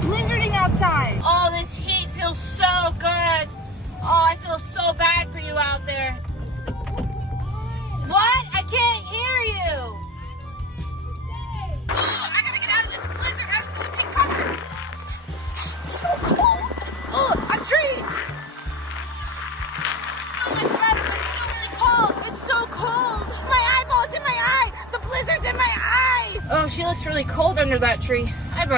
blizzarding outside. Oh, this heat feels so good. Oh, I feel so bad for you out there. What? I can't hear you. Oh, I gotta get out of this blizzard. I have to take cover. It's so cold. Oh, a tree. This is so much better, but it's still really cold. It's so cold. My eyeball's in my eye. The blizzard's in my eye. Oh, she looks really cold under that tree.